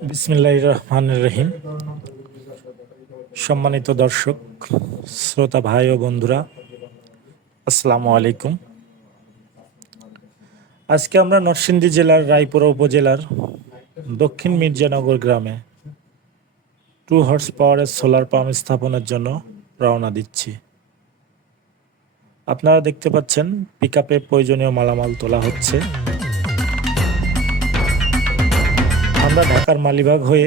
বিসমিল্লাহির রহমানির রহিম। সম্মানিত দর্শক, শ্রোতা ভাই ও বন্ধুরা, আসসালামু আলাইকুম। আজকে আমরা নরসিংদী জেলার রায়পুরা উপজেলার দক্ষিণ মির্জানগর গ্রামে 2 হর্স পাওয়ারের সোলার পাম্প স্থাপনের জন্য রওনা দিচ্ছি। আপনারা দেখতে পাচ্ছেন পিকআপে প্রয়োজনীয় মালামাল তোলা হচ্ছে। আমরা ঢাকার মালিবাগ হয়ে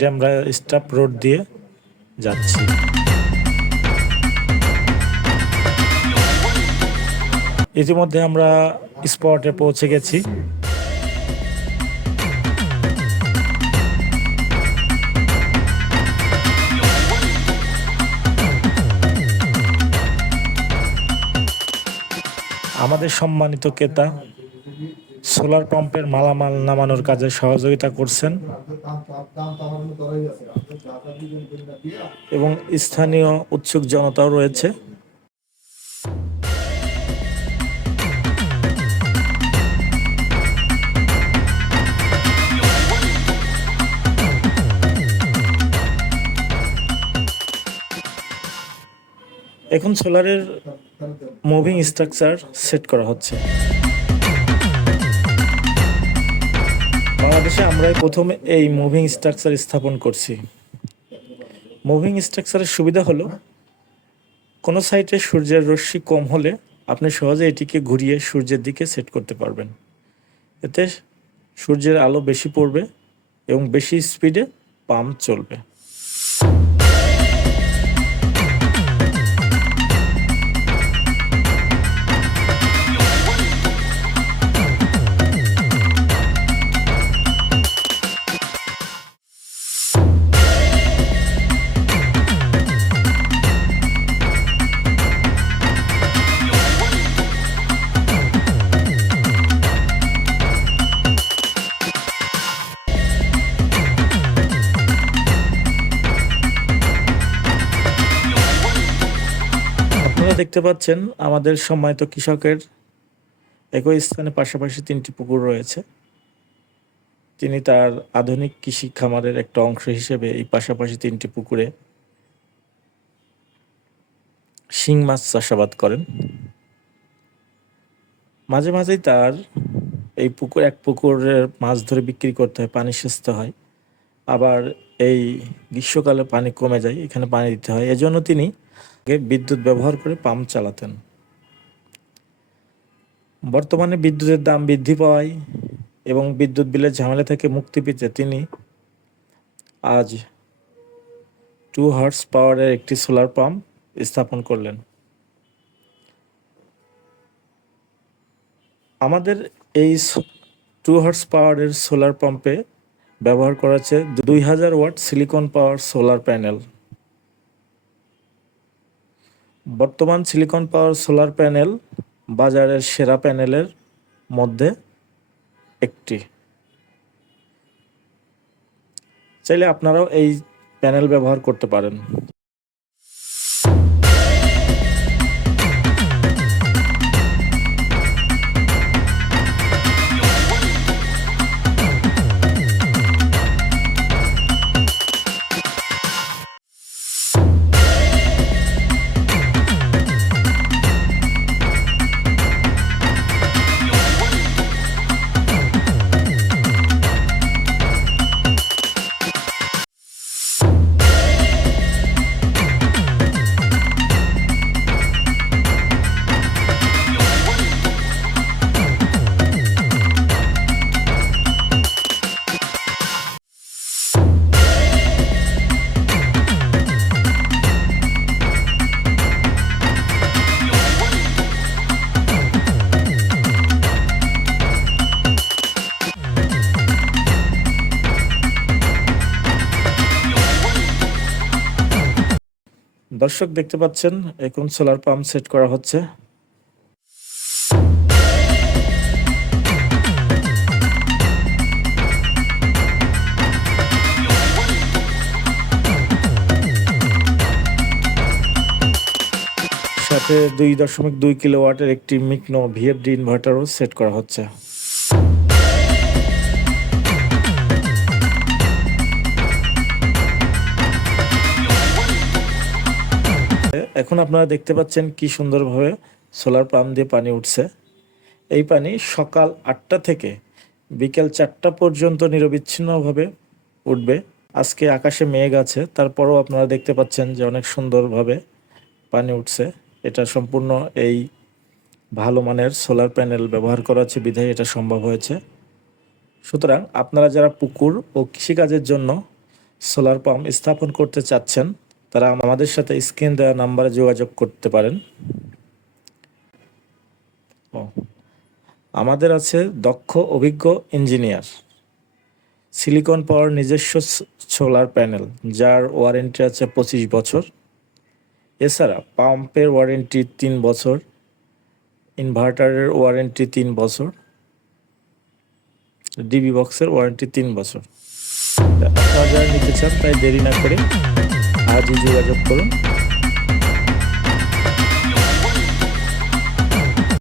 ডেমরা স্টাফ রোড দিয়ে যাচ্ছি। ইতিমধ্যে আমরা স্পটে পৌঁছে গেছি। আমাদের সম্মানিত ক্রেতা সোলার পাম্পের মালামাল নামানোর কাজে সহযোগিতা করছেন এবং স্থানীয় উৎসুক জনতাও রয়েছে। এখন সোলারের মুভিং স্ট্রাকচার সেট করা হচ্ছে। বাংলাদেশে আমরাই প্রথম এই মুভিং স্ট্রাকচার স্থাপন করছি। মুভিং স্ট্রাকচারের সুবিধা হলো কোনো সাইটে সূর্যের রশ্মি কম হলে আপনি সহজে এটিকে ঘুরিয়ে সূর্যের দিকে সেট করতে পারবেন। এতে সূর্যের আলো বেশি পড়বে এবং বেশি স্পিডে পাম্প চলবে। আপনারা দেখতে পাচ্ছেন আমাদের সম্মানিত কৃষকের একই স্থানে পাশাপাশি 3টি পুকুর রয়েছে। তিনি তার আধুনিক কৃষি খামারের একটা অংশ হিসেবে এই পাশাপাশি 3টি পুকুরে শিং মাছ চাষাবাদ করেন। মাঝে মাঝেই তার এই এক পুকুরের মাছ ধরে বিক্রি করতে হয়, পানি সেচতে হয়। আবার এই গ্রীষ্মকালে পানি কমে যায়, এখানে পানি দিতে হয়। এজন্য তিনি বিদ্যুৎ ব্যবহার করে পাম্প চালাতেন। বর্তমানে বিদ্যুতের দাম বৃদ্ধি পাওয়ায় এবং বিদ্যুৎ বিলের ঝামেলা থেকে মুক্তি পেতে তিনি আজ 2 হর্স পাওয়ারের একটি সোলার পাম্প স্থাপন করলেন। আমাদের এই 2 হর্স পাওয়ারের সোলার পাম্পে ব্যবহার করা হচ্ছে 2000 watt silicon power solar panel. বর্তমান সিলিকন পাওয়ার সোলার প্যানেল বাজারের সেরা প্যানেলের মধ্যে একটি। চাইলে আপনারাও এই প্যানেল ব্যবহার করতে পারেন। দর্শক দেখতে পাচ্ছেন এখন সোলার পাম্প সেট করা হচ্ছে। সাথে 2.2 কিলোওয়াটের একটি মিকনো ভিএফডি ইনভার্টারও সেট করা হচ্ছে। এখন আপনারা দেখতে পাচ্ছেন কি সুন্দরভাবে সোলার পাম্প দিয়ে পানি উঠছে। এই পানি সকাল 8টা থেকে বিকেল 4টা পর্যন্ত নিরবিচ্ছিন্নভাবে উঠবে। আজকে আকাশে মেঘ আছে, তারপরেও আপনারা দেখতে পাচ্ছেন যে অনেক সুন্দরভাবে পানি উঠছে। এটা সম্পূর্ণ এই ভালো মানের সোলার প্যানেল ব্যবহার করা হচ্ছে বিধায় এটা সম্ভব হয়েছে। সুতরাং আপনারা যারা পুকুর ও কৃষিকাজের জন্য সোলার পাম্প স্থাপন করতে চাচ্ছেন, তারা আমাদের সাথে স্ক্রিন দেওয়া নাম্বারে যোগাযোগ করতে পারেন। ও, আমাদের আছে দক্ষ অভিজ্ঞ ইঞ্জিনিয়ার, সিলিকন পাওয়ার নিজস্ব সোলার প্যানেল, যার ওয়ারেন্টি আছে 25 বছর। এছাড়া পাম্পের ওয়ারেন্টি 3 বছর, ইনভার্টারের ওয়ারেন্টি 3 বছর, ডিবি বক্সের ওয়ারেন্টি 3 বছর। আপনারা যারা নিতে চান তাই দেরি না করে আজই যোগাযোগ করুন।